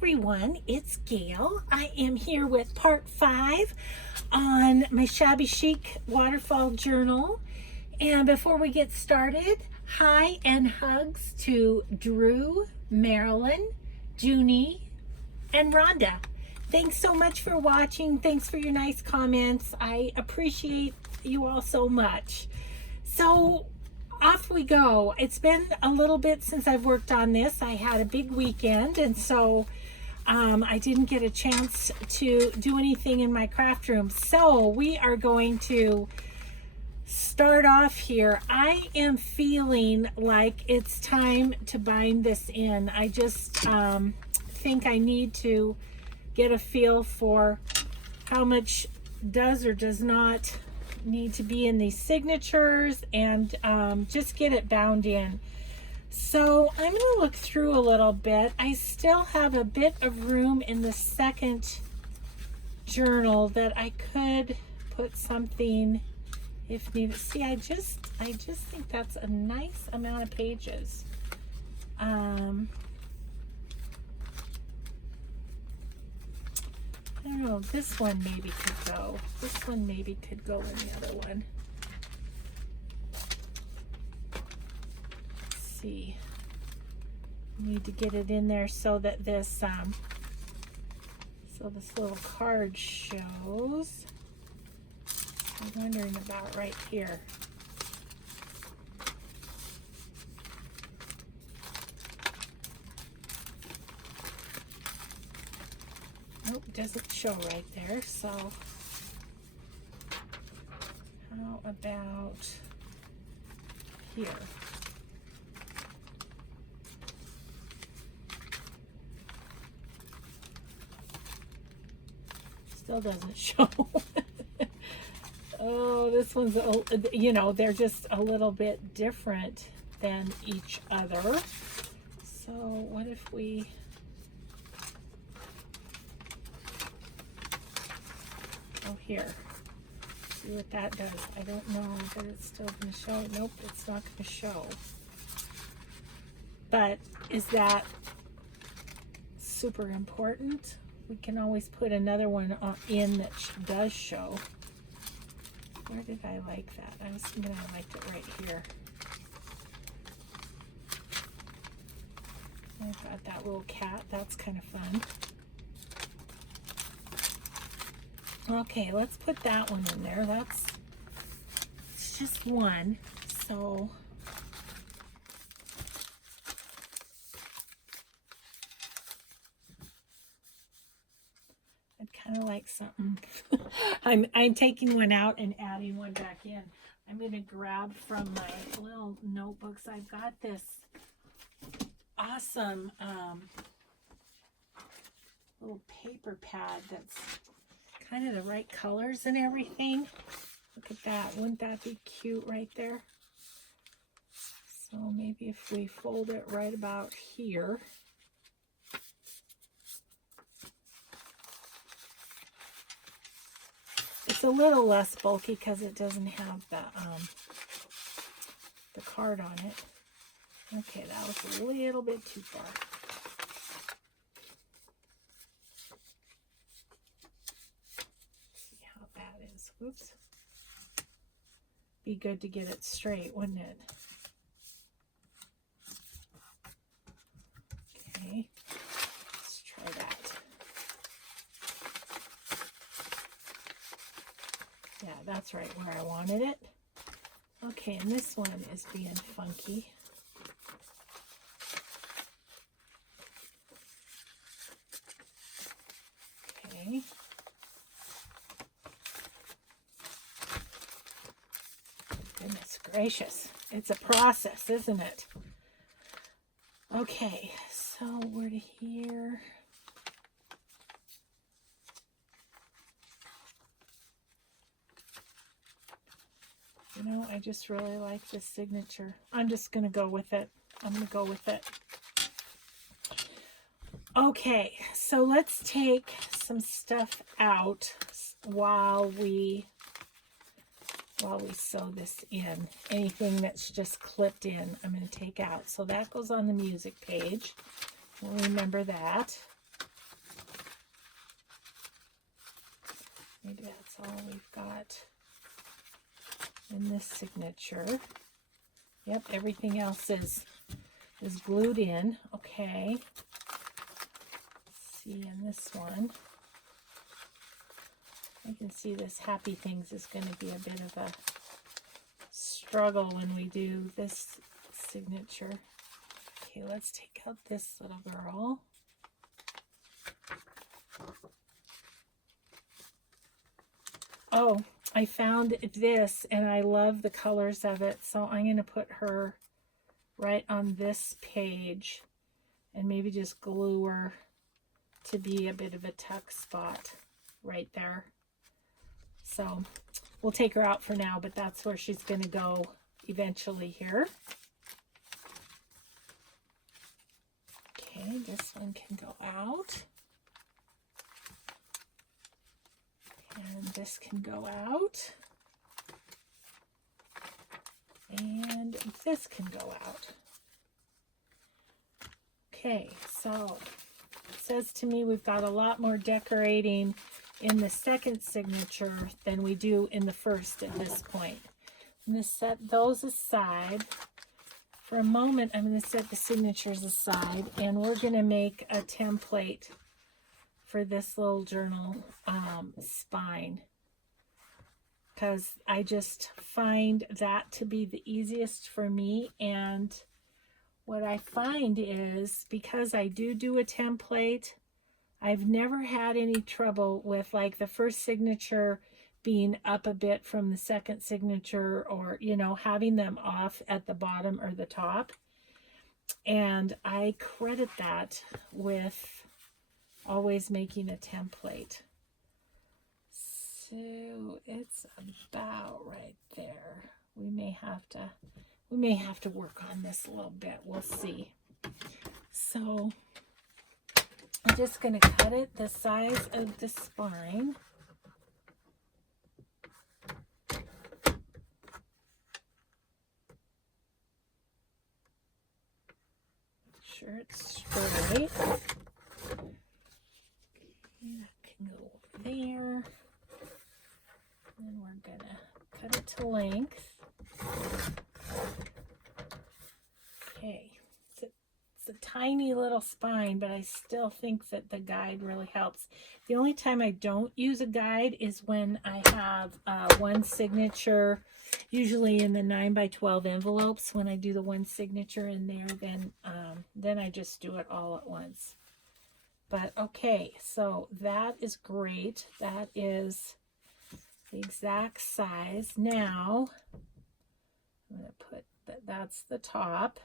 everyone, it's Gail. I am here with part 5 on my Shabby Chic Waterfall journal. And before we get started, hi and hugs to Drew, Marilyn, Junie, and Rhonda. Thanks so much for watching. Thanks for your nice comments. I appreciate you all so much. So off we go. It's been a little bit since I've worked on this. I had a big weekend, and so I didn't get a chance to do anything in my craft room. So we are going to start off here. I am feeling like it's time to bind this in. I just think I need to get a feel for how much does or does not need to be in these signatures, and just get it bound in. So I'm going to look through a little bit. I still have a bit of room in the second journal that I could put something if needed. See, I just think that's a nice amount of pages. I don't know, this one maybe could go. This one maybe could go in the other one. Let's see. Need to get it in there so that this so this little card shows. I'm wondering about right here. Nope, doesn't show right there. So how about here? Still doesn't show. Oh, this one's, you know, they're just a little bit different than each other. So what if we... Oh, here. See what that does. I don't know that it's still going to show. Nope, it's not going to show. But is that super important? We can always put another one in that does show. Where did I like that? I was thinking I liked it right here. I've got that little cat. That's kind of fun. Okay, let's put that one in there. It's just one, so I'd kind of like something. I'm taking one out and adding one back in. I'm going to grab from my little notebooks. I've got this awesome little paper pad that's kind of the right colors and everything. Look at that. Wouldn't that be cute right there? So maybe if we fold it right about here. It's a little less bulky because it doesn't have the card on it. Okay, that was a little bit too far. Oops. Be good to get it straight, wouldn't it? Okay, let's try that. Yeah, that's right where I wanted it. Okay, and this one is being funky. Okay. Goodness gracious. It's a process, isn't it? Okay, so we're to here. You know, I just really like this signature. I'm just going to go with it. I'm going to go with it. Okay, so let's take some stuff out while we sew this in. Anything that's just clipped in, I'm going to take out. So that goes on the music page. We'll remember that. Maybe that's all we've got in this signature. Yep, everything else is glued in. Okay. Let's see in this one. I can see this Happy Things is going to be a bit of a struggle when we do this signature. Okay, let's take out this little girl. Oh, I found this and I love the colors of it, so I'm going to put her right on this page and maybe just glue her to be a bit of a tuck spot right there. So we'll take her out for now, but that's where she's going to go eventually here. Okay, this one can go out. And this can go out. And this can go out. Okay, so it says to me we've got a lot more decorating in the second signature than we do in the first at this point. I'm going to set those aside. For a moment, I'm going to set the signatures aside, and we're going to make a template for this little journal spine, because I just find that to be the easiest for me. And what I find is, because I do a template, I've never had any trouble with like the first signature being up a bit from the second signature, or, you know, having them off at the bottom or the top. And I credit that with always making a template. So it's about right there. We may have to work on this a little bit. We'll see. So I'm just going to cut it the size of the spine. Make sure it's straight. That can go over there. And then we're going to cut it to length. Okay. It's a tiny little spine, but I still think that the guide really helps. The only time I don't use a guide is when I have one signature, usually in the 9x12 envelopes. When I do the one signature in there, then I just do it all at once. But okay, so that is great. That is the exact size. Now I'm going to put that's the top.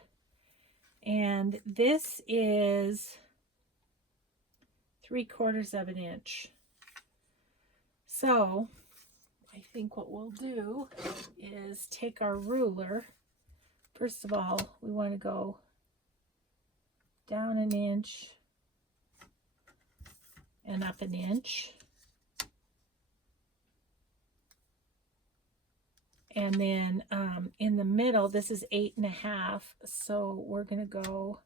And this is 3/4 of an inch. So I think what we'll do is take our ruler. First of all, we want to go down an inch and up an inch. And then in the middle, this is 8.5. So we're going to go,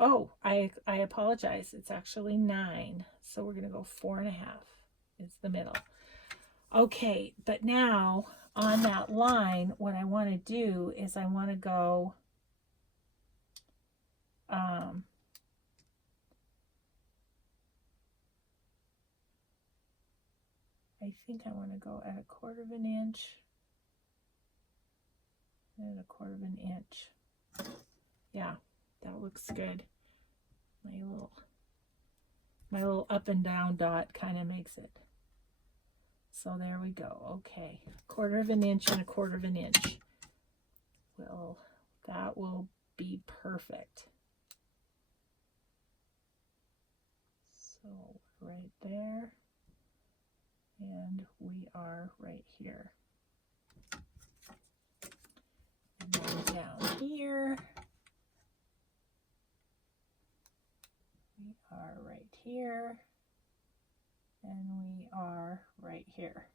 oh, I apologize. It's actually 9. So we're going to go 4.5 is the middle. Okay, but now on that line, what I want to do is I want to go, I think I want to go at 1/4 of an inch and 1/4 of an inch. Yeah, that looks good. My little up and down dot kind of makes it. So there we go. Okay, 1/4 of an inch and 1/4 of an inch. Well, that will be perfect. So right there. And we are right here. And then down here, we are right here. And we are right here.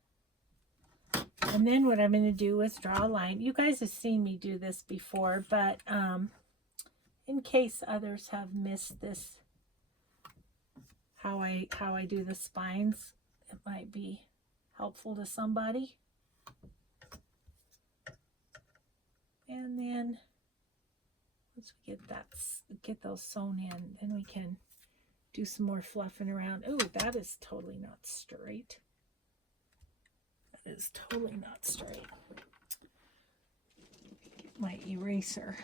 And then what I'm going to do is draw a line. You guys have seen me do this before, but in case others have missed this how I do the spines. It might be helpful to somebody. And then once we get those sewn in, then we can do some more fluffing around. Oh, that is totally not straight. That is totally not straight. Get my eraser.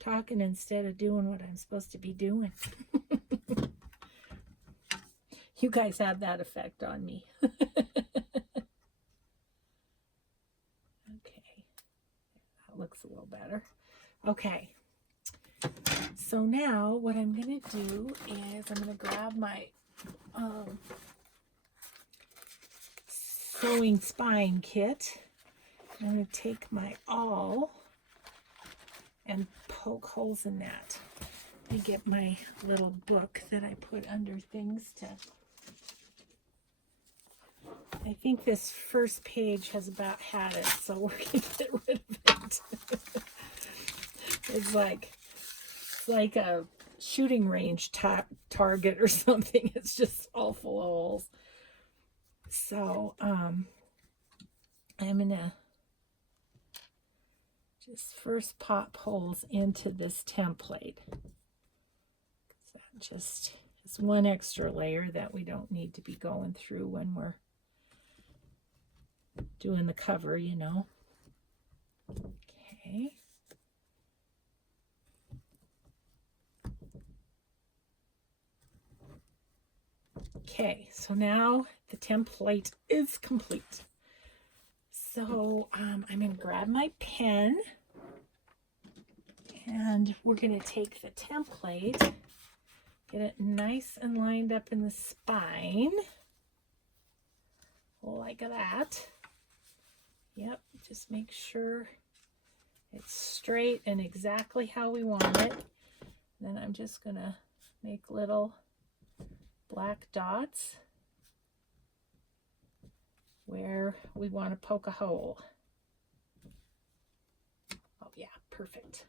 Talking instead of doing what I'm supposed to be doing. You guys have that effect on me. Okay. That looks a little better. Okay. So now what I'm going to do is I'm going to grab my sewing spine kit. I'm going to take my awl and poke holes in that. I get my little book that I put under things to... I think this first page has about had it, so we're going to get rid of it. It's like a shooting range target or something. It's just all full of holes. So I'm going to just first pop holes into this template. That just is one extra layer that we don't need to be going through when we're doing the cover, you know. Okay. Okay, so now the template is complete. So I'm going to grab my pen and we're going to take the template, get it nice and lined up in the spine, like that. Yep, just make sure it's straight and exactly how we want it. Then I'm just going to make little black dots where we want to poke a hole. Oh yeah, perfect.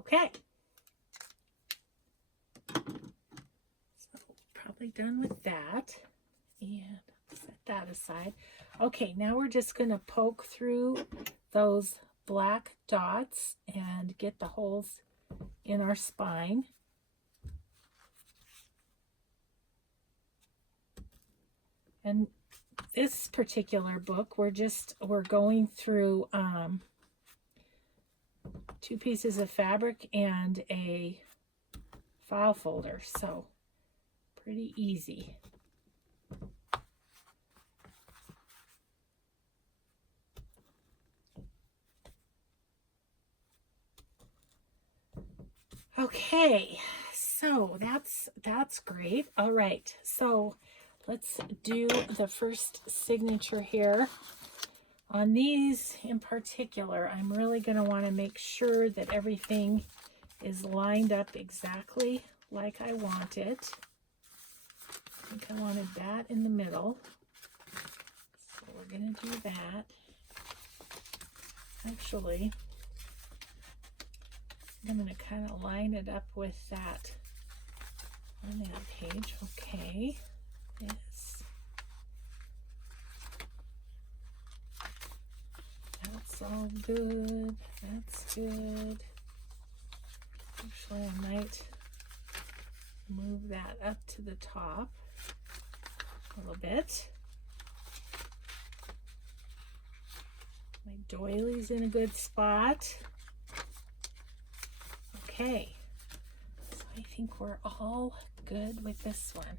Okay. So probably done with that. And set that aside. Okay, now we're just going to poke through those black dots and get the holes in our spine. And this particular book, we're going through 2 pieces of fabric and a file folder, so pretty easy. Okay, so that's great. All right, so let's do the first signature here. On these in particular, I'm really going to want to make sure that everything is lined up exactly like I want it. I think I wanted that in the middle. So we're going to do that. Actually, I'm going to kind of line it up with that on that page. Okay. Yes. That's all good. That's good. Actually, I might move that up to the top a little bit. My doily's in a good spot. Okay, so I think we're all good with this one.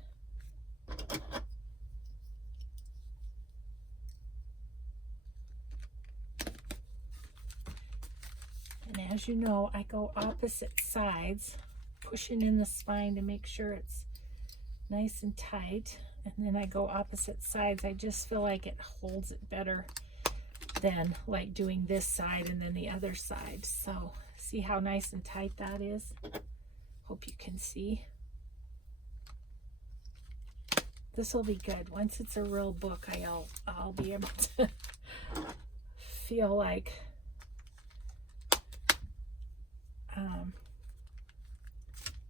And as you know, I go opposite sides, pushing in the spine to make sure it's nice and tight. And then I go opposite sides. I just feel like it holds it better than like doing this side and then the other side. So see how nice and tight that is? Hope you can see. This will be good. Once it's a real book, I'll be able to feel like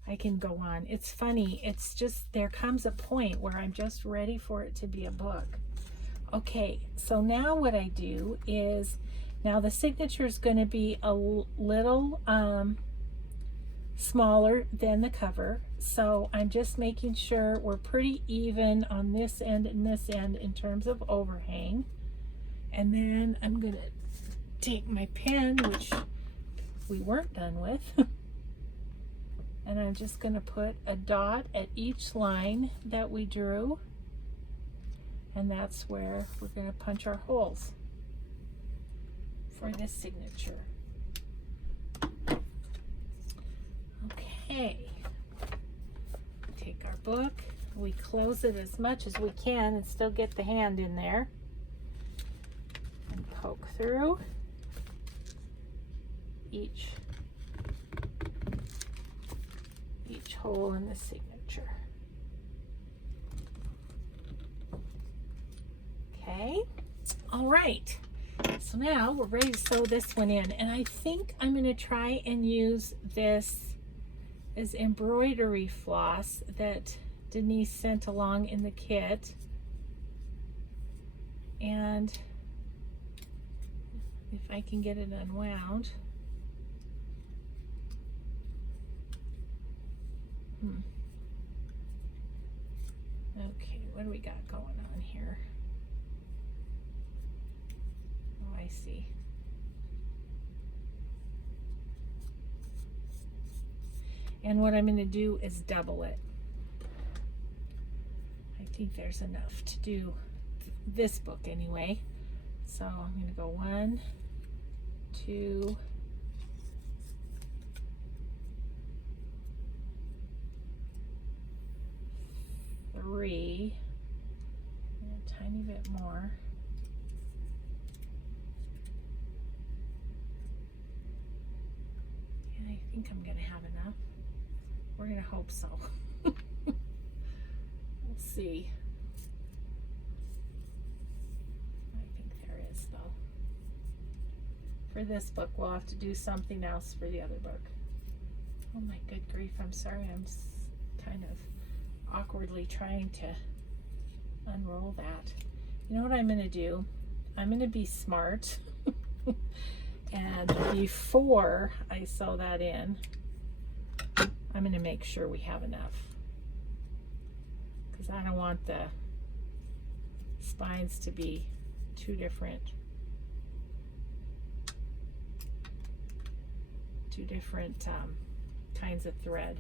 I can go on. It's funny. It's just, there comes a point where I'm just ready for it to be a book. Okay, so now what I do is, now the signature is going to be a little smaller than the cover. So I'm just making sure we're pretty even on this end and this end in terms of overhang. And then I'm going to take my pen, which we weren't done with, and I'm just going to put a dot at each line that we drew, and that's where we're going to punch our holes for this signature. Okay, take our book, we close it as much as we can and still get the hand in there, and poke through each hole in the signature. Okay, all right, so now we're ready to sew this one in, and I think I'm going to try and use this as embroidery floss that Denise sent along in the kit, and if I can get it unwound. Okay, what do we got going on here? Oh, I see. And what I'm going to do is double it. I think there's enough to do this book anyway. So I'm going to go 1, 2, 3, and a tiny bit more. And I think I'm going to have enough. We're going to hope so. We'll see. I think there is, though. For this book, we'll have to do something else for the other book. Oh my good grief, I'm sorry. I'm kind of awkwardly trying to unroll that. You know what I'm going to do? I'm going to be smart. And before I sew that in, I'm going to make sure we have enough, because I don't want the spines to be two different kinds of thread.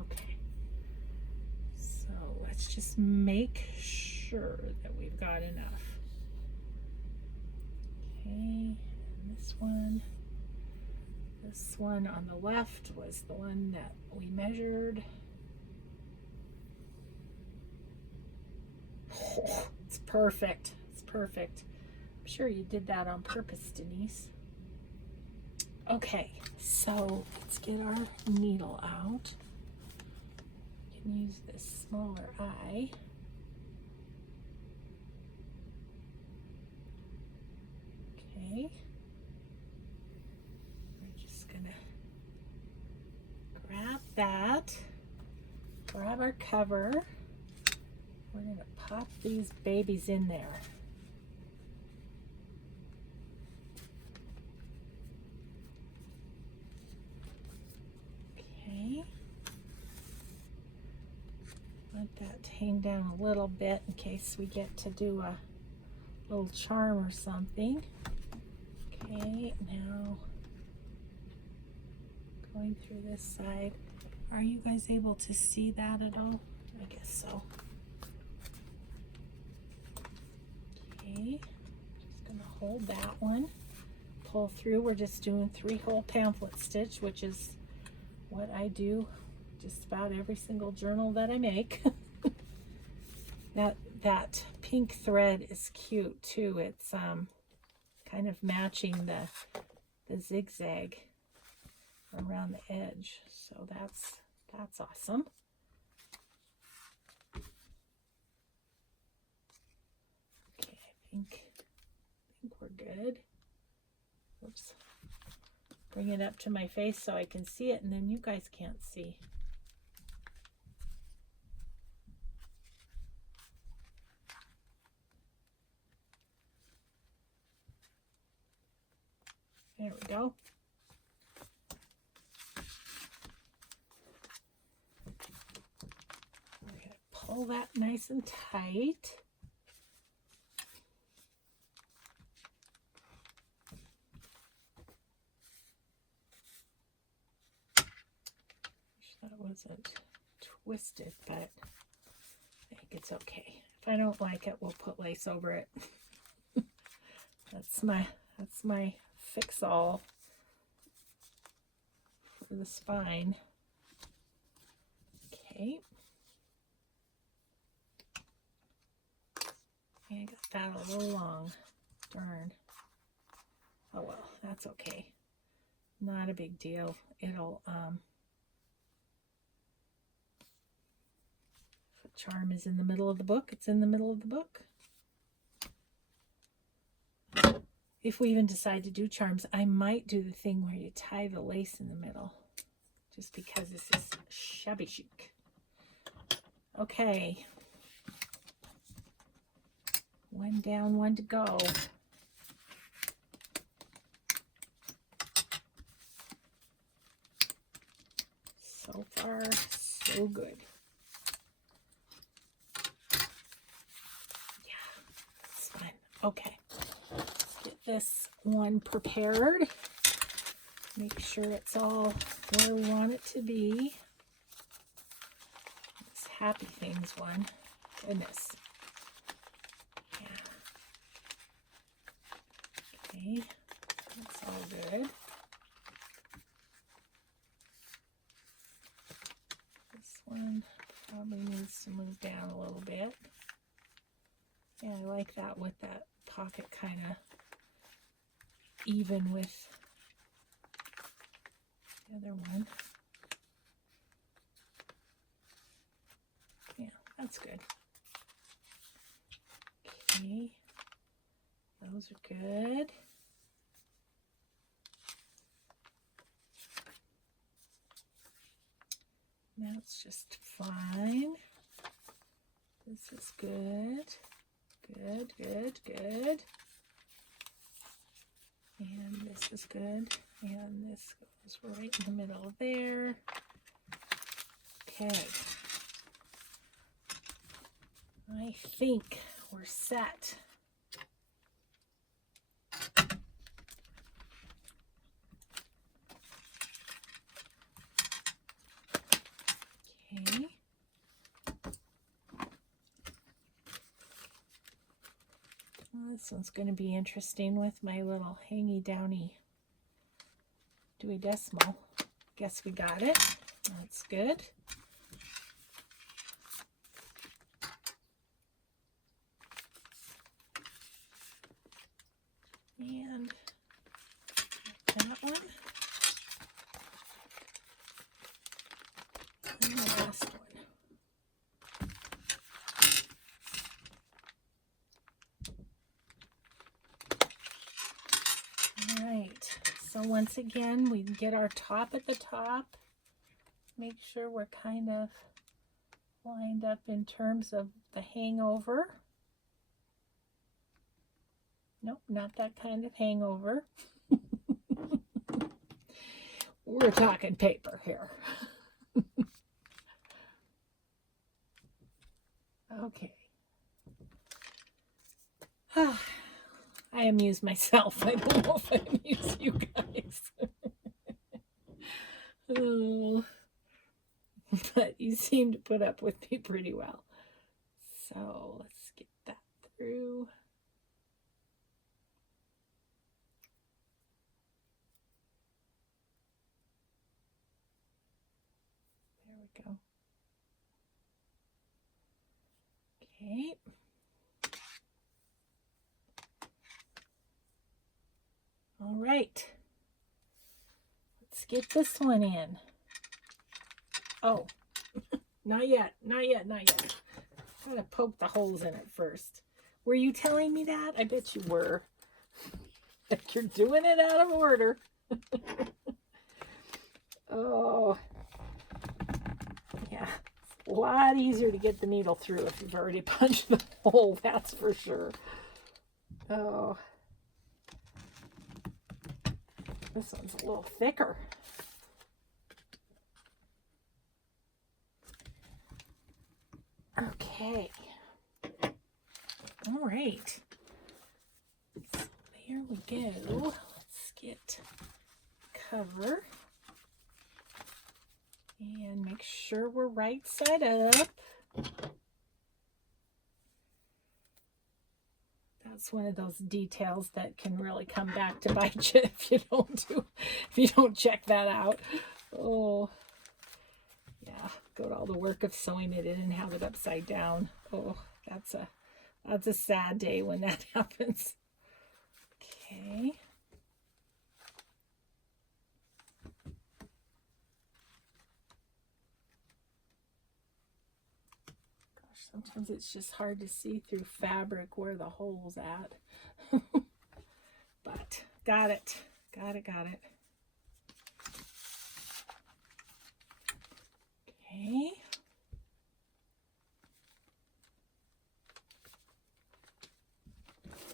Okay, so let's just make sure that we've got enough. Okay, and this one on the left was the one that we measured. Oh, it's perfect. It's perfect. I'm sure you did that on purpose, Denise. Okay, so let's get our needle out. You can use this smaller eye. Okay. We're just gonna grab that, grab our cover. We're gonna pop these babies in there. Okay. Let that hang down a little bit in case we get to do a little charm or something. Okay, now going through this side. Are you guys able to see that at all? I guess so. Okay, just gonna hold that one, pull through. We're just doing 3-hole pamphlet stitch, which is what I do just about every single journal that I make. That pink thread is cute too. It's kind of matching the zigzag around the edge, so that's awesome. Okay, I think we're good. good. Oops. Bring it up to my face so I can see it, and then you guys can't see. There we go. We're going to pull that nice and tight. That wasn't twisted, but I think it's okay. If I don't like it, we'll put lace over it. That's my fix-all for the spine. Okay. I got that a little long. Darn. Oh well, that's okay. Not a big deal. It'll charm is in the middle of the book. It's in the middle of the book. If we even decide to do charms, I might do the thing where you tie the lace in the middle, just because this is shabby chic. Okay. One down, one to go. So far, so good. Okay, let's get this one prepared. Make sure it's all where we want it to be. This Happy Things one. Goodness. Yeah. Okay, that's all good. This one probably needs to move down a little bit. Yeah, I like that with that pocket kind of even with the other one. Yeah, that's good. Okay, those are good. That's just fine. This is good. Good, good, good. And this is good. And this goes right in the middle there. Okay. I think we're set. Okay. This one's going to be interesting with my little hangy downy Dewey Decimal. Guess we got it. That's good. And that one. And the last one. So once again, we get our top at the top. Make sure we're kind of lined up in terms of the hangover. Nope, not that kind of hangover. We're talking paper here. Okay. I amuse myself. I don't know if I amuse you guys. Oh, but you seem to put up with me pretty well. So let's get that through. There we go. Okay. All right, let's get this one in. Oh, not yet, not yet, not yet. I'm gonna poke the holes in it first. Were you telling me that? I bet you were. like you're doing it out of order. Oh, yeah. It's a lot easier to get the needle through if you've already punched the hole, that's for sure. Oh. This one's a little thicker. Okay. All right. So there we go. Let's get cover. And make sure we're right side up. That's one of those details that can really come back to bite you if you don't check that out. Oh, yeah. Go to all the work of sewing it in and have it upside down. Oh, that's a sad day when that happens. Okay. Sometimes it's just hard to see through fabric where the hole's at. But got it. Got it. Okay.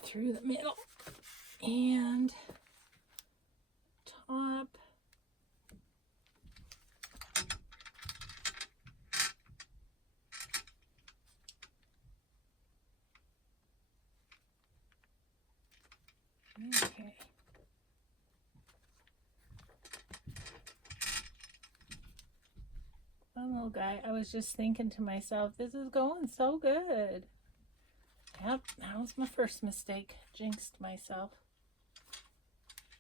Through the middle and top. Okay. One little guy, I was just thinking to myself, this is going so good. Yep, that was my first mistake. Jinxed myself.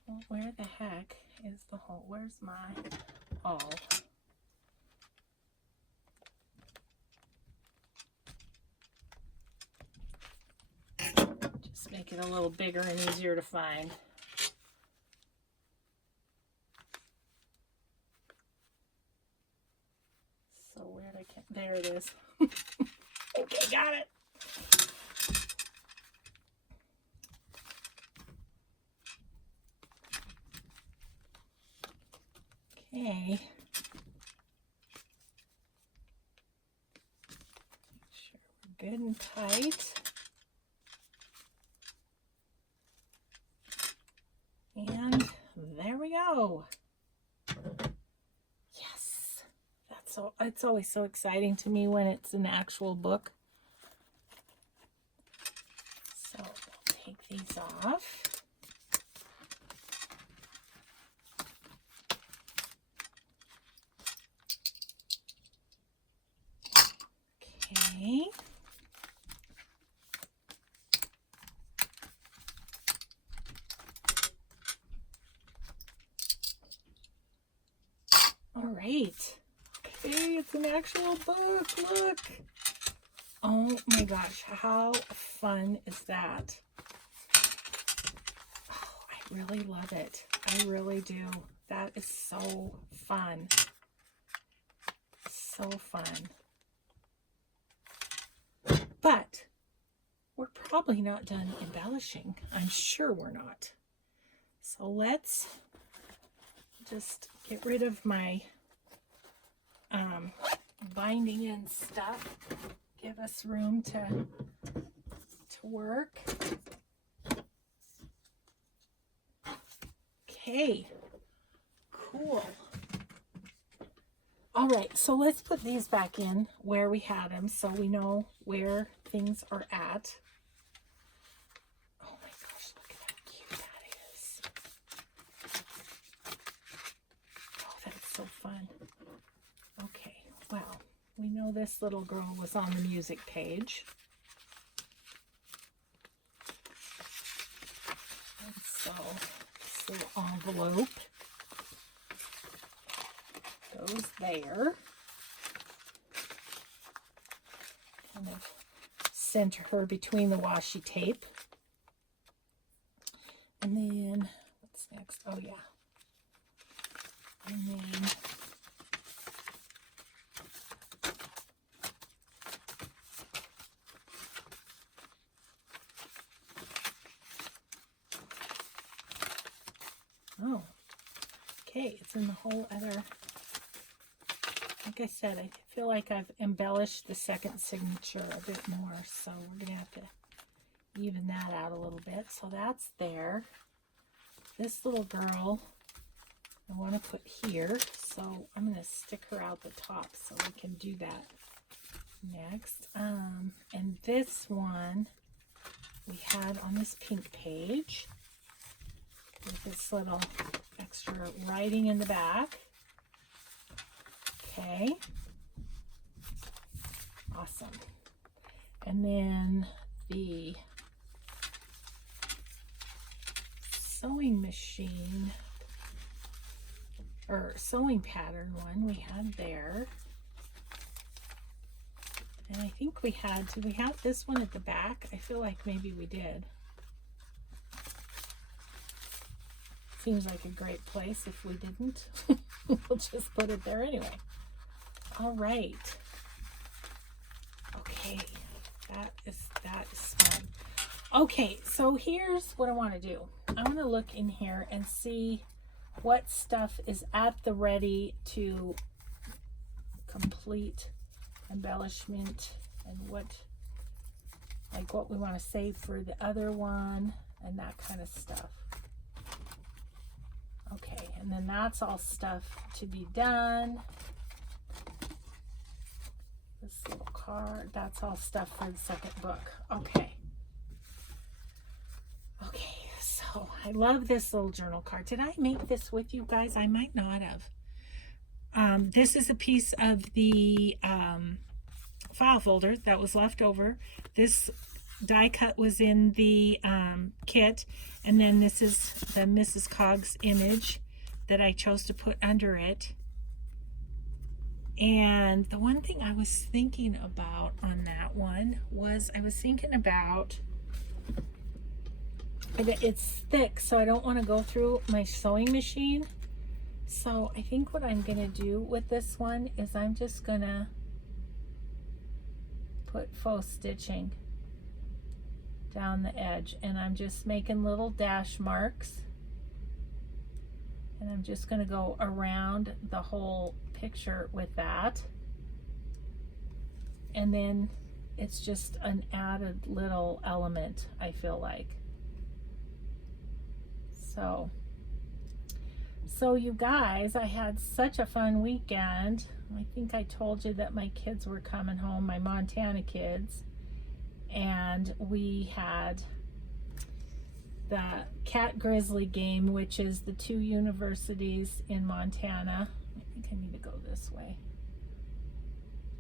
Well, where the heck is the hole? Where's my awl? Just make it a little bigger and easier to find. So weird, I can't, there it is. Okay, got it. Okay. Make sure we're good and tight. And there we go. Yes. It's always so exciting to me when it's an actual book. So we'll take these off. Okay. All right. Okay, it's an actual book. Look. Oh my gosh, how fun is that? Oh, I really love it. I really do. That is so fun. So fun. But we're probably not done embellishing. I'm sure we're not. So let's just get rid of my binding in stuff. Give us room to work. Okay, cool. All right, so let's put these back in where we had them so we know where things are at. Oh my gosh, look at how cute that is. Oh, that's so fun. Okay, well, we know this little girl was on the music page. And so this little envelope goes there. Kind of center her between the washi tape. And then, what's next? Oh yeah. And then Oh, okay, it's in the whole other, like I said, I feel like I've embellished the second signature a bit more, so we're going to have to even that out a little bit. So that's there. This little girl I want to put here, so I'm going to stick her out the top so we can do that next. And this one we had on this pink page with this little extra writing in the back. Okay, awesome. And then the sewing machine or sewing pattern one we had there. And I think we had, did we have this one at the back? I feel like maybe we did. Seems like a great place if we didn't. We'll just put it there anyway. All right. Okay, that is fun. Okay, so here's what I want to do. I want to look in here and see what stuff is at the ready to complete embellishment and what we want to save for the other one and that kind of stuff. Okay, and then that's all stuff to be done. This little card, that's all stuff for the second book. Okay. Okay, so I love this little journal card. Did I make this with you guys? I might not have. This is a piece of the file folder that was left over. This die cut was in the kit, and then this is the Mrs. Cog's image that I chose to put under it. And the one thing I was thinking about on that one was I was thinking about, it's thick, so I don't want to go through my sewing machine. So I think what I'm going to do with this one is I'm just going to put faux stitching down the edge, and I'm just making little dash marks, and I'm just going to go around the whole picture with that, and then it's just an added little element, I feel like. So you guys, I had such a fun weekend. I think I told you that my kids were coming home, my Montana kids, and we had the Cat Grizzly game, which is the two universities in Montana. I think I need to go this way.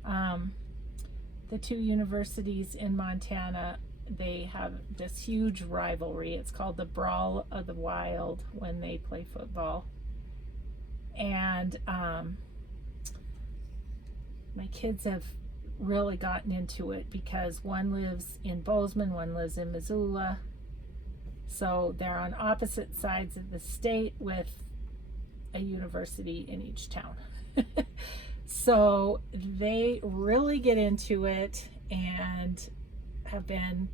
The two universities in Montana, they have this huge rivalry. It's called the Brawl of the Wild when they play football. And my kids have really gotten into it because one lives in Bozeman, one lives in Missoula. So they're on opposite sides of the state with a university in each town. So they really get into it and have been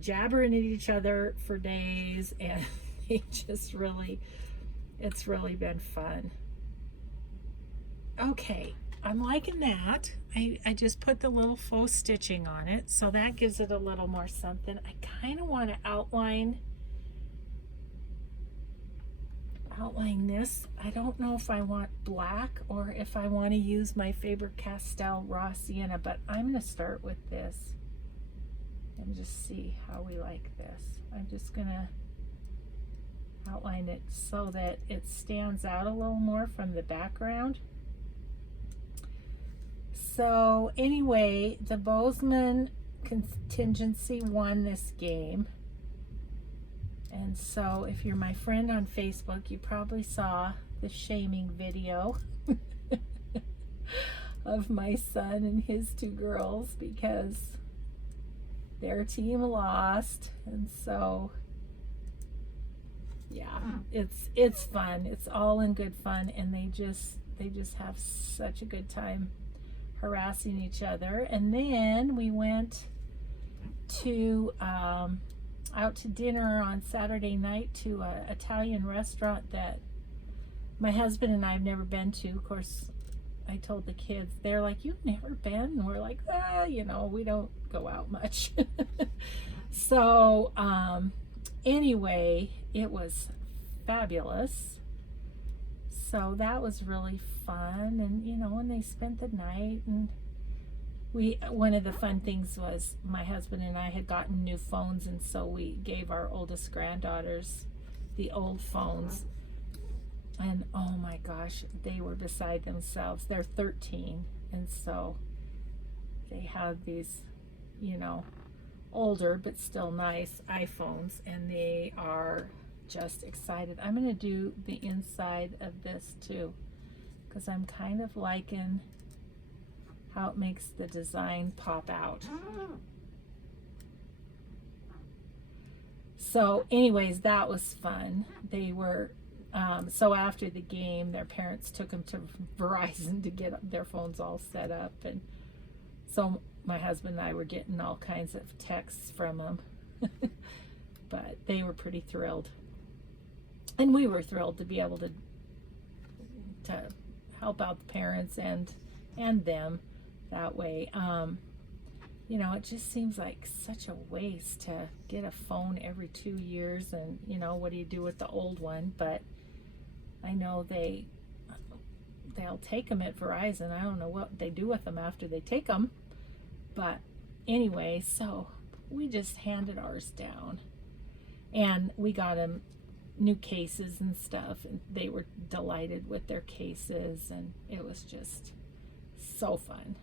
jabbering at each other for days, and they just really, it's really been fun. Okay, I'm liking that. I just put the little faux stitching on it, so that gives it a little more something. I kind of want to outline this. I don't know if I want black or if I want to use my Faber-Castell raw sienna, but I'm going to start with this and just see how we like this. I'm just going to outline it so that it stands out a little more from the background. So anyway, the Bozeman contingency won this game. And so if you're my friend on Facebook, you probably saw the shaming video of my son and his two girls because their team lost. And so yeah, it's fun. It's all in good fun, and they just have such a good time harassing each other. And then we went to out to dinner on Saturday night to an Italian restaurant that my husband and I have never been to. Of course, I told the kids, they're like, "You've never been?" And we're like, you know, we don't go out much. So, anyway, it was fabulous. So that was really fun. And, you know, and they spent the night, and one of the fun things was my husband and I had gotten new phones, and so we gave our oldest granddaughters the old phones. And oh my gosh, they were beside themselves. They're 13, and so they have these, you know, older but still nice iPhones, and they are just excited. I'm going to do the inside of this too, because I'm kind of liking how it makes the design pop out. So anyways, that was fun. They were so after the game, their parents took them to Verizon to get their phones all set up, and so my husband and I were getting all kinds of texts from them. But they were pretty thrilled, and we were thrilled to be able to help out the parents and them that way. You know, it just seems like such a waste to get a phone every 2 years, and you know, what do you do with the old one? But I know they'll take them at Verizon. I don't know what they do with them after they take them, but anyway, so we just handed ours down, and we got them new cases and stuff, and they were delighted with their cases, and it was just so fun.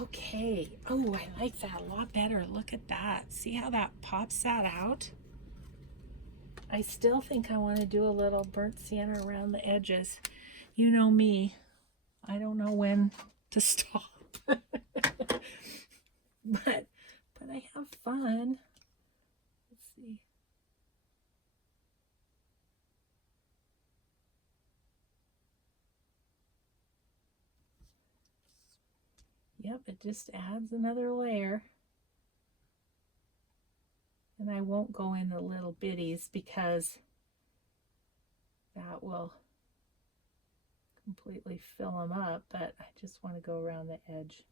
Okay. Oh, I like that a lot better. Look at that. See how that pops that out? I still think I want to do a little burnt sienna around the edges. You know me. I don't know when to stop. but I have fun. Let's see. Yep, it just adds another layer. And I won't go in the little bitties because that will completely fill them up, but I just want to go around the edge.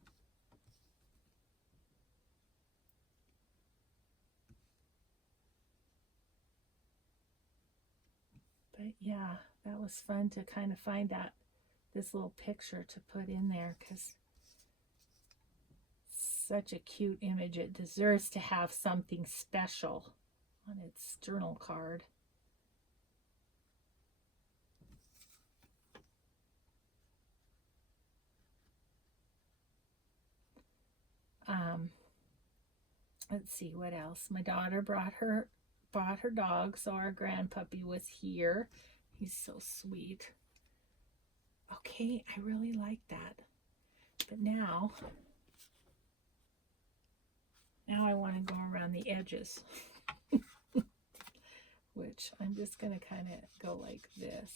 But yeah, that was fun to kind of find this little picture to put in there, because such a cute image. It deserves to have something special on its journal card. Let's see what else. My daughter brought her dog, so our grandpuppy was here. He's so sweet. Okay, I really like that. But now I want to go around the edges, which I'm just going to kind of go like this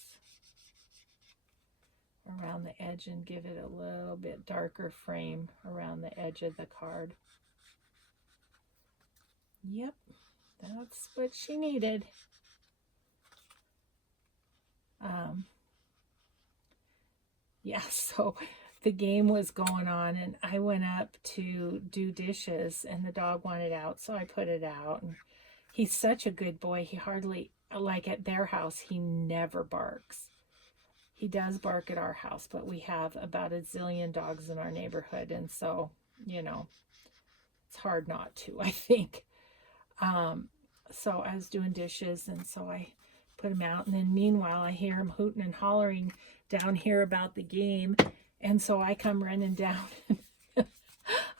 around the edge and give it a little bit darker frame around the edge of the card. Yep, that's what she needed. Yeah, so the game was going on, and I went up to do dishes, and the dog wanted out, so I put it out. And he's such a good boy. He hardly, like at their house, he never barks. He does bark at our house, but we have about a zillion dogs in our neighborhood, and so, you know, it's hard not to, I think. So I was doing dishes, and so I put him out, and then meanwhile I hear him hooting and hollering down here about the game, and so I come running down.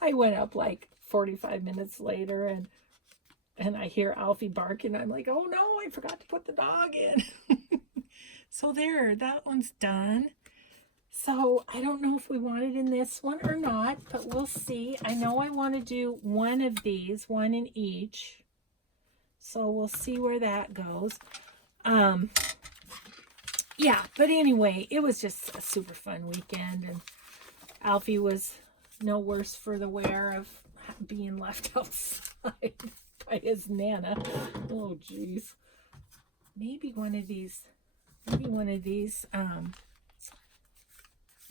I went up like 45 minutes later, and I hear Alfie barking. I'm like, oh no, I forgot to put the dog in. So there, that one's done. So I don't know if we want it in this one or not, but we'll see. I know I want to do one of these, one in each. So we'll see where that goes. Yeah, but anyway, it was just a super fun weekend, and Alfie was no worse for the wear of being left outside by by his Nana. Oh, geez. Maybe one of these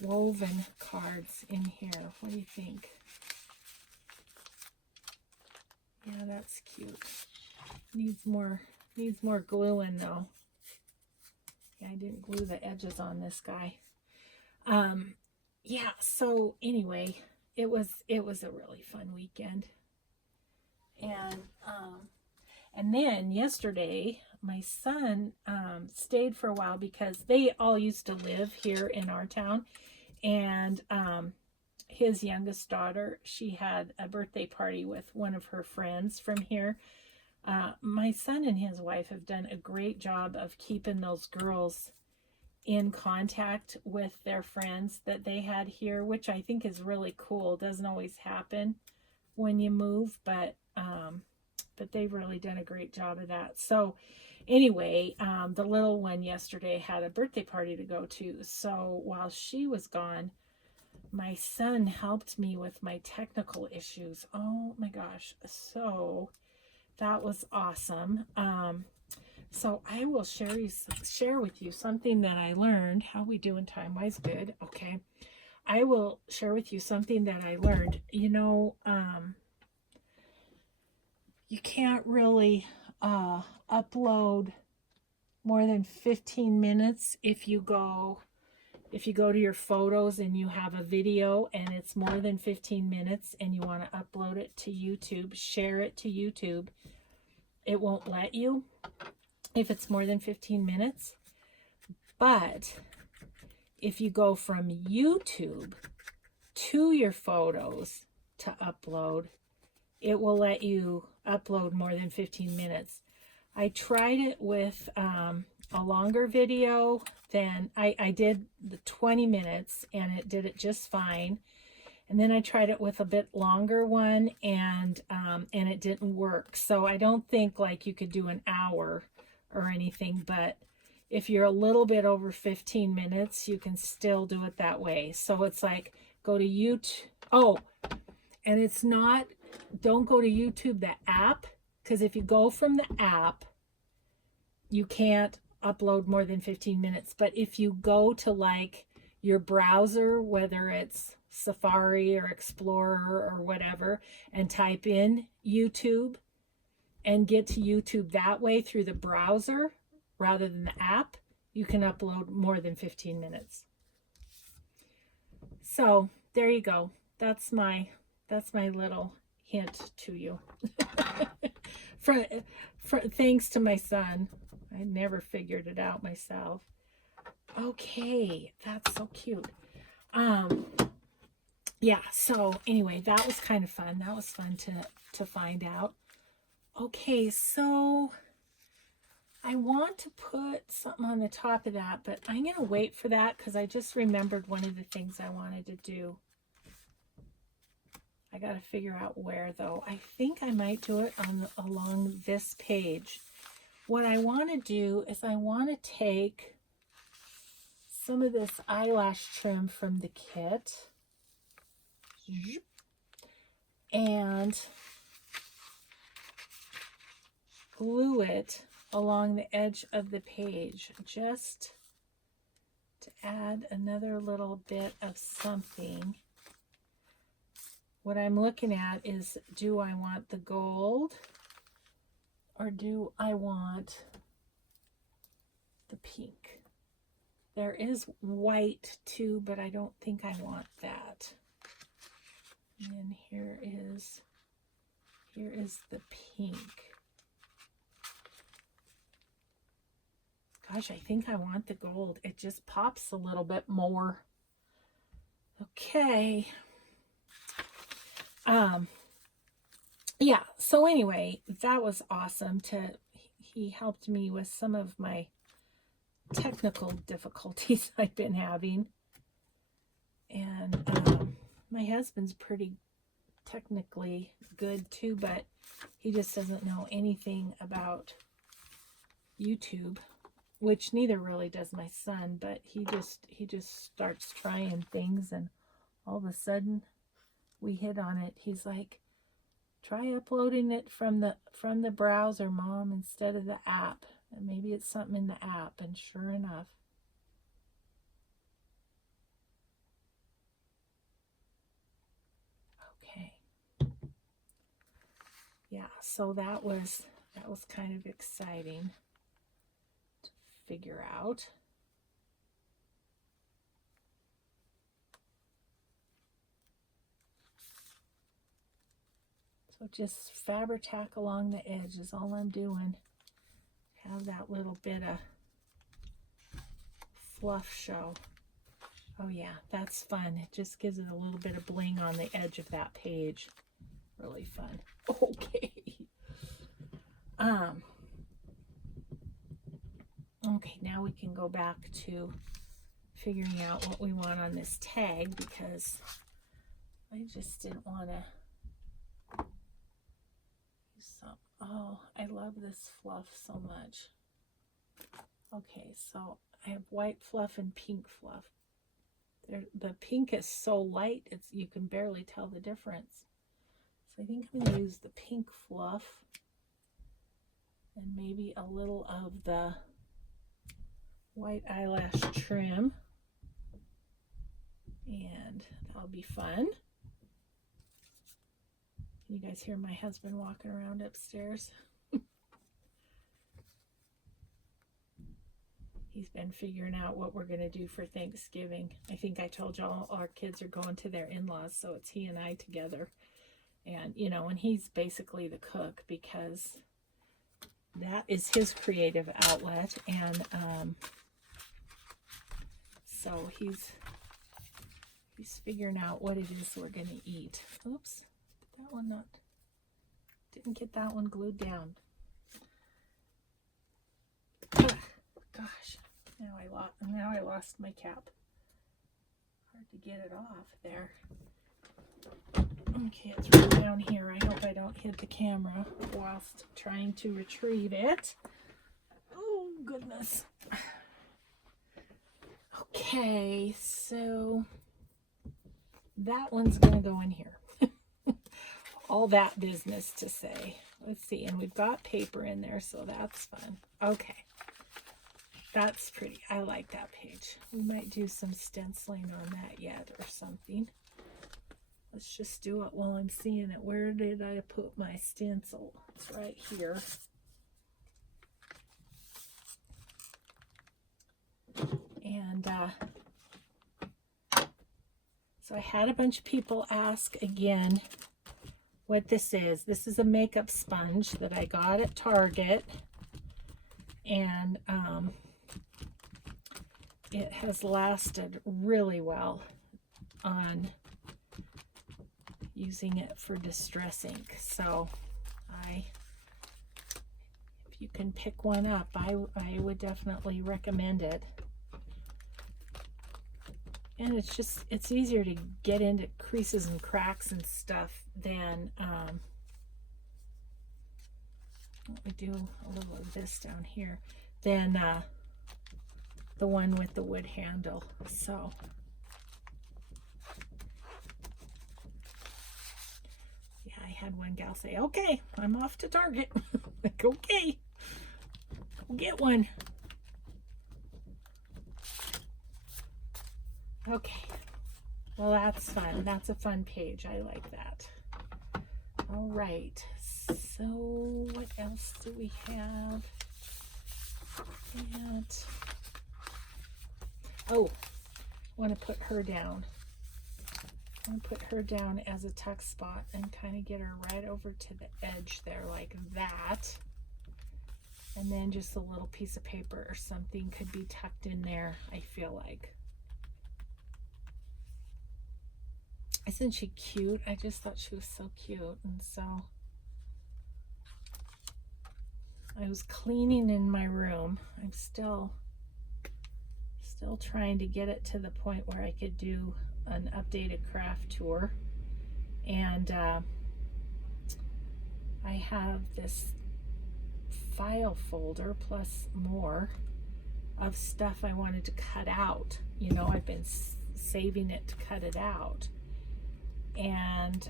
woven cards in here. What do you think? Yeah, that's cute. Needs more gluing though. Yeah, I didn't glue the edges on this guy. Yeah, so anyway, it was a really fun weekend. And then yesterday, my son stayed for a while because they all used to live here in our town. And his youngest daughter, she had a birthday party with one of her friends from here. My son and his wife have done a great job of keeping those girls in contact with their friends that they had here, which I think is really cool. It doesn't always happen when you move, but they've really done a great job of that. So anyway, the little one yesterday had a birthday party to go to. So while she was gone, my son helped me with my technical issues. Oh my gosh. So that was awesome. So I will share with you something that I learned. How we doing time-wise? Good. Okay. I will share with you something that I learned. You know, you can't really upload more than 15 minutes if you go to your photos and you have a video and it's more than 15 minutes and you want to upload it to YouTube, share it to YouTube, it won't let you if it's more than 15 minutes. But if you go from YouTube to your photos to upload, it will let you upload more than 15 minutes. I tried it with a longer video. Then I did the 20 minutes and it did it just fine. And then I tried it with a bit longer one and it didn't work. So I don't think like you could do an hour or anything, but if you're a little bit over 15 minutes, you can still do it that way. So it's like, go to YouTube. Oh, and it's not, don't go to YouTube, the app, because if you go from the app, you can't upload more than 15 minutes. But if you go to like your browser, whether it's Safari or Explorer or whatever, and type in YouTube and get to YouTube that way through the browser rather than the app, you can upload more than 15 minutes. So there you go. That's my little hint to you. Thanks to my son. I never figured it out myself. Okay, that's so cute. Yeah, so anyway, that was kind of fun. That was fun to find out. Okay, so I want to put something on the top of that, but I'm going to wait for that because I just remembered one of the things I wanted to do. I got to figure out where, though. I think I might do it along this page. What I want to do is I want to take some of this eyelash trim from the kit and glue it along the edge of the page just to add another little bit of something. What I'm looking at is, do I want the gold or do I want the pink? There is white too, but I don't think I want that. And here is the pink. Gosh, I think I want the gold. It just pops a little bit more. Okay. Yeah, so anyway, that was awesome. He helped me with some of my technical difficulties I've been having. And my husband's pretty technically good too, but he just doesn't know anything about YouTube, which neither really does my son, but he just starts trying things and all of a sudden we hit on it. He's like, Try uploading it from the browser, Mom, instead of the app. And maybe it's something in the app, and sure enough. Okay. Yeah, so that was kind of exciting to figure out. So just fabric tack along the edge is all I'm doing. Have that little bit of fluff show. Oh yeah, that's fun. It just gives it a little bit of bling on the edge of that page. Really fun. Okay. Okay, now we can go back to figuring out what we want on this tag, because I just didn't want to use some. Oh, I love this fluff so much. Okay, so I have white fluff and pink fluff. The pink is so light, you can barely tell the difference. So I think I'm going to use the pink fluff and maybe a little of the white eyelash trim, and that'll be fun. Can you guys hear my husband walking around upstairs? He's been figuring out what we're going to do for Thanksgiving. I think I told y'all our kids are going to their in-laws, so it's he and I together. And, you know, and he's basically the cook, because that is his creative outlet. And so he's figuring out what it is we're going to eat. Oops, that one didn't get that one glued down. Ugh, gosh. Now I lost my cap. Hard to get it off there. Okay, it's right down here. I hope I don't hit the camera whilst trying to retrieve it. Oh, goodness. Okay, so that one's going to go in here. All that business to say. Let's see, and we've got paper in there, so that's fun. Okay. That's pretty. I like that page. We might do some stenciling on that yet or something. Let's just do it while I'm seeing it. Where did I put my stencil? It's right here. And so I had a bunch of people ask again what this is. This is a makeup sponge that I got at Target. And it has lasted really well on using it for distress ink. So if you can pick one up, I would definitely recommend it. And it's easier to get into creases and cracks and stuff than let me do a little of this down here, than the one with the wood handle. So yeah, I had one gal say, okay, I'm off to Target. Like, okay, go get one. Okay, well, that's fun. That's a fun page. I like that. All right, so what else do we have? Oh, I want to put her down. I want to put her down as a tuck spot and kind of get her right over to the edge there like that. And then just a little piece of paper or something could be tucked in there, I feel like. Isn't she cute? I just thought she was so cute. And so I was cleaning in my room. I'm still trying to get it to the point where I could do an updated craft tour. And I have this file folder plus more of stuff I wanted to cut out. You know, I've been saving it to cut it out. And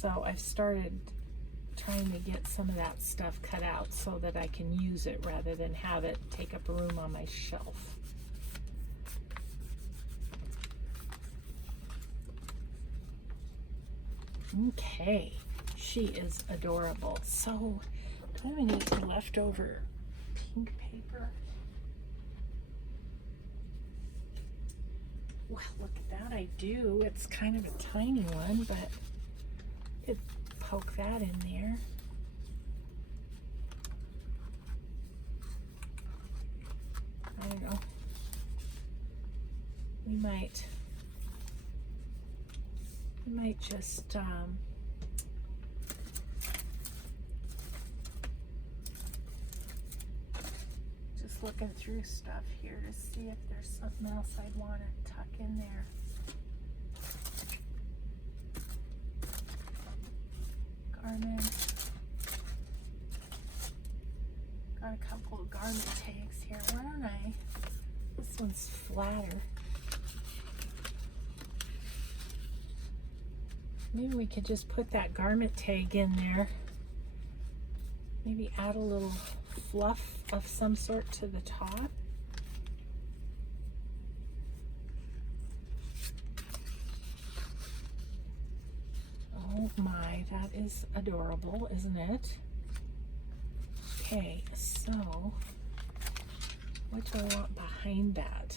So I've started trying to get some of that stuff cut out so that I can use it rather than have it take up room on my shelf. Okay, she is adorable. So do I have any leftover pink paper? Well, look at that, I do. It's kind of a tiny one, but it poke that in there. I don't know. We might just looking through stuff here to see if there's something else I'd want to tuck in there. Garment. Got a couple of garment tags here. Why don't I? This one's flatter. Maybe we could just put that garment tag in there. Maybe add a little fluff of some sort to the top. Oh my, that is adorable, isn't it? Okay, so what do I want behind that?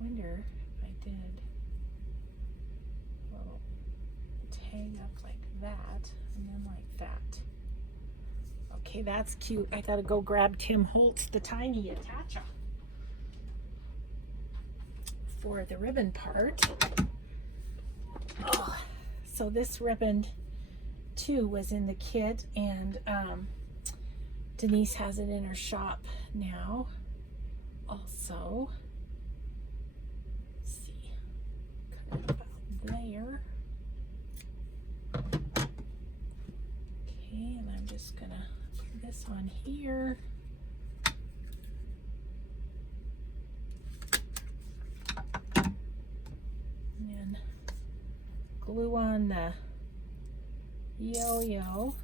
Wonder if I did a little tag up like that and then like that. Okay, that's cute. I gotta go grab Tim Holtz, the tiny attacher, for the ribbon part. Oh, so this ribbon too was in the kit, and Denise has it in her shop now also. Let's see, cut it about there. Okay, and I'm just gonna put this on here. And then glue on the yo-yo.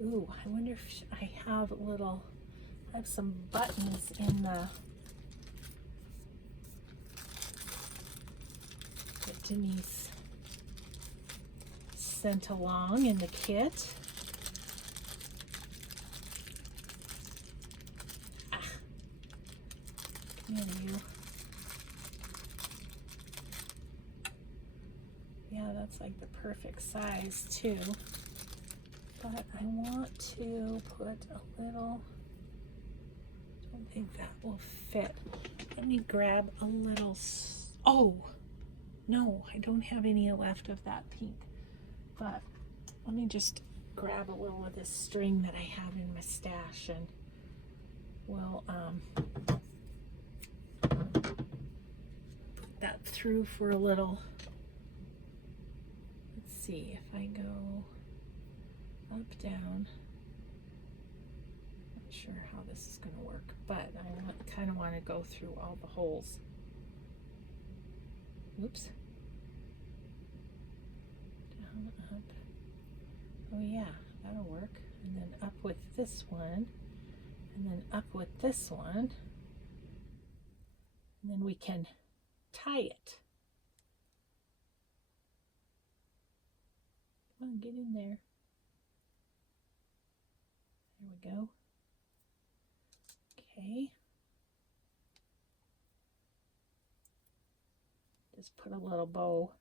Ooh, I wonder if I have some buttons in the that Denise sent along in the kit. Come here, you. Yeah, that's like the perfect size too. But I want to put a little, I don't think that will fit. Let me grab a little, oh, no, I don't have any left of that pink. But let me just grab a little of this string that I have in my stash, and we'll put that through for a little. Let's see if I go up, down. Not sure how this is going to work, but I kind of want to go through all the holes. Oops. Down, up. Oh yeah, that'll work. And then up with this one, and then up with this one, and then we can tie it. Come on, get in there. There we go. Okay. Just put a little bow.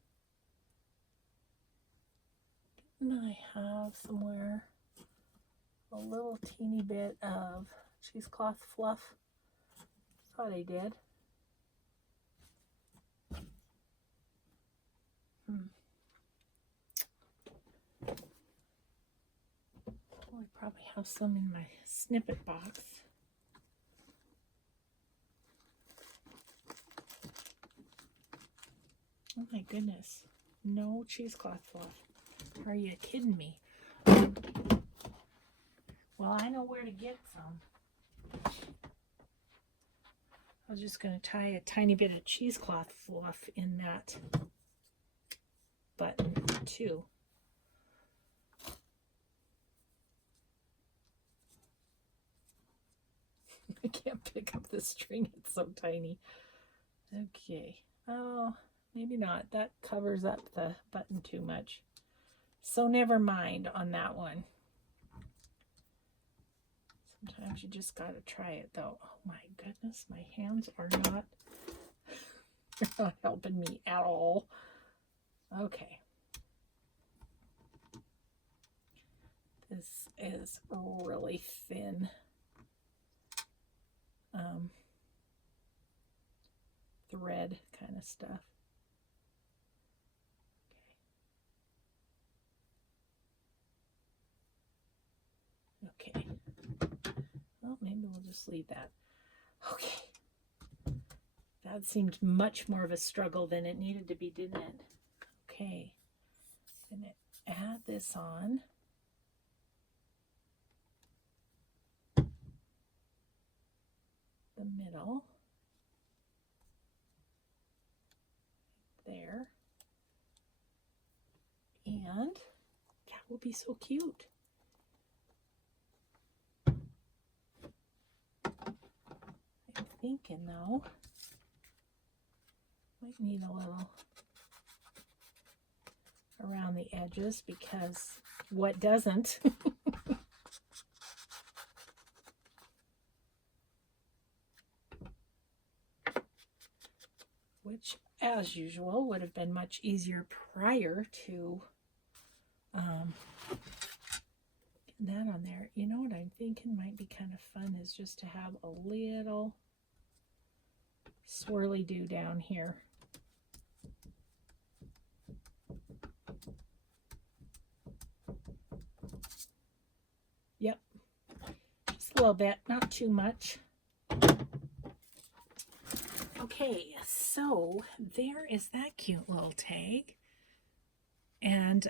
Didn't I have somewhere a little teeny bit of cheesecloth fluff? Thought I did. I probably have some in my snippet box. Oh my goodness. No cheesecloth fluff. Are you kidding me? Well, I know where to get some. I was just going to tie a tiny bit of cheesecloth fluff in that button too. I can't pick up the string, it's so tiny. Okay, oh, maybe not. That covers up the button too much. So never mind on that one. Sometimes you just gotta try it though. Oh my goodness, my hands are not, they're not helping me at all. Okay. This is really thin. Thread kind of stuff. Okay. Well, maybe we'll just leave that. Okay. That seemed much more of a struggle than it needed to be, didn't it? Okay. I'm going to add this on. The middle. There. And that will be so cute. I'm thinking though, might need a little around the edges, because what doesn't? Which, as usual, would have been much easier prior to getting that on there. You know what I'm thinking might be kind of fun is just to have a little swirly-do down here. Yep, just a little bit, not too much. Okay, so there is that cute little tag, and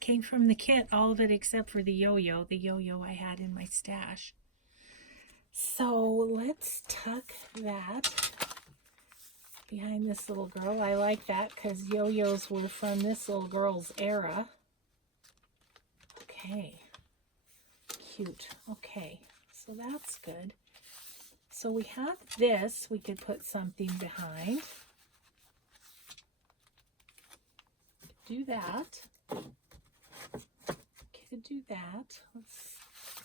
came from the kit, all of it except for the yo-yo I had in my stash. So let's tuck that behind this little girl. I like that because yo-yos were from this little girl's era. Okay, cute. Okay, so that's good. So we have this, we could put something behind. Do that. Could do that.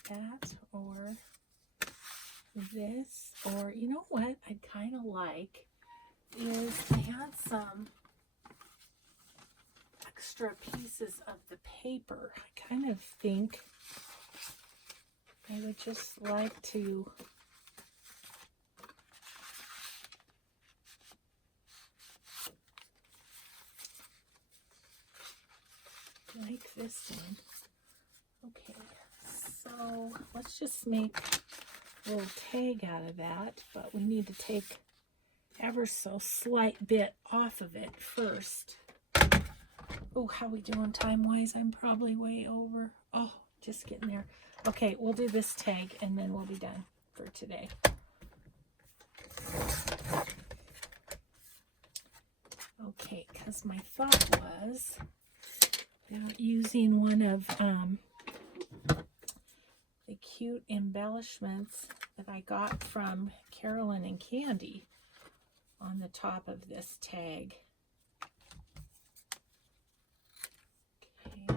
That or this, or you know what I'd kind of like is I had some extra pieces of the paper. I kind of think I would just like to like this one. Okay, so let's just make a little tag out of that, but we need to take ever so slight bit off of it first. Oh, how we doing time-wise? I'm probably way over. Oh, just getting there. Okay, we'll do this tag and then we'll be done for today. Okay, because my thought was about using one of the cute embellishments that I got from Carolyn and Candy on the top of this tag. Okay.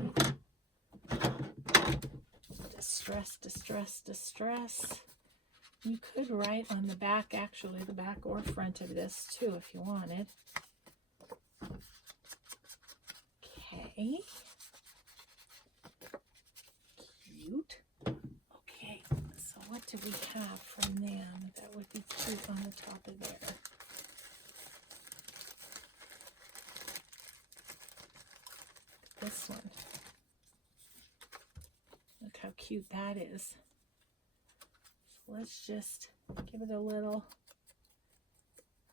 Distress, distress, distress. You could write on the back, actually the back or front of this too if you wanted. Okay. Cute. Okay, so what do we have from them that would be cute on the top of there? This one. Look how cute that is. So let's just give it a little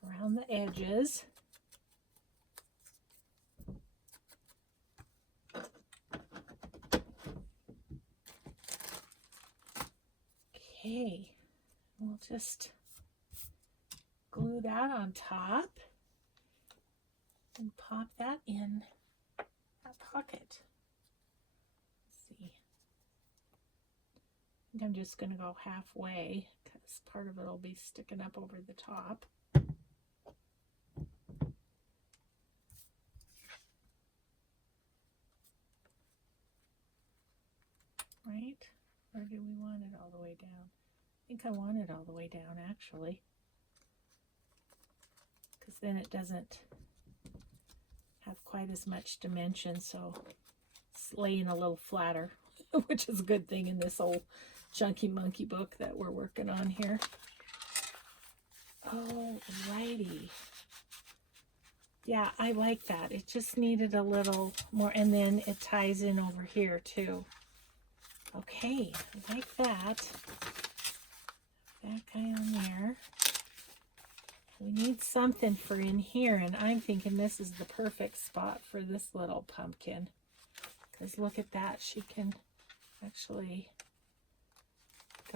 around the edges. Okay, we'll just glue that on top and pop that in that pocket. Let's see. I think I'm just going to go halfway because part of it will be sticking up over the top. Right? Or do we want it all the way down? I think I want it all the way down, actually, because then it doesn't have quite as much dimension, so it's laying a little flatter, which is a good thing in this old Chunky Monkey book that we're working on here. Alrighty. Yeah, I like that. It just needed a little more, and then it ties in over here too. Okay, I like that. That guy on there. We need something for in here, and I'm thinking this is the perfect spot for this little pumpkin. Because look at that, she can actually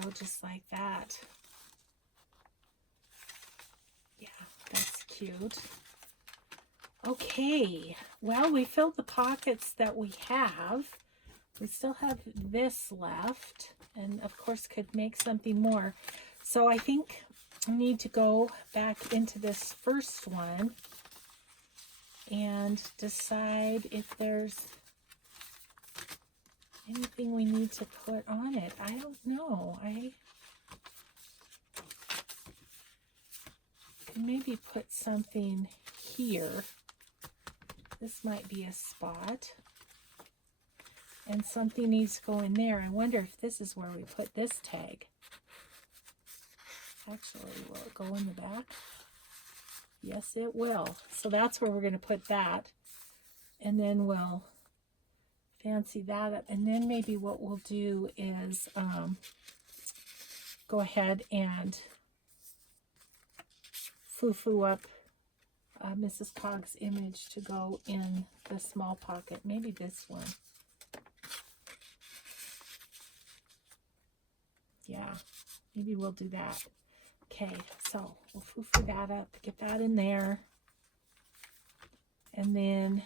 go just like that. Yeah, that's cute. Okay, well, we filled the pockets that we have. We still have this left, and of course could make something more. So I think I need to go back into this first one and decide if there's anything we need to put on it. I don't know. I can maybe put something here. This might be a spot. And something needs to go in there. I wonder if this is where we put this tag. Actually, will it go in the back? Yes, it will. So that's where we're going to put that. And then we'll fancy that up. And then maybe what we'll do is go ahead and foo-foo up Mrs. Clogh's image to go in the small pocket. Maybe this one. Yeah, maybe we'll do that. Okay, so we'll foo-foo that up, get that in there. And then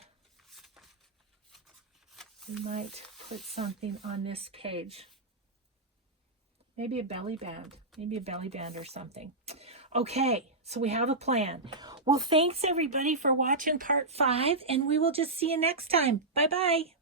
we might put something on this page. Maybe a belly band. Maybe a belly band or something. Okay, so we have a plan. Well, thanks everybody for watching part 5, and we will just see you next time. Bye-bye.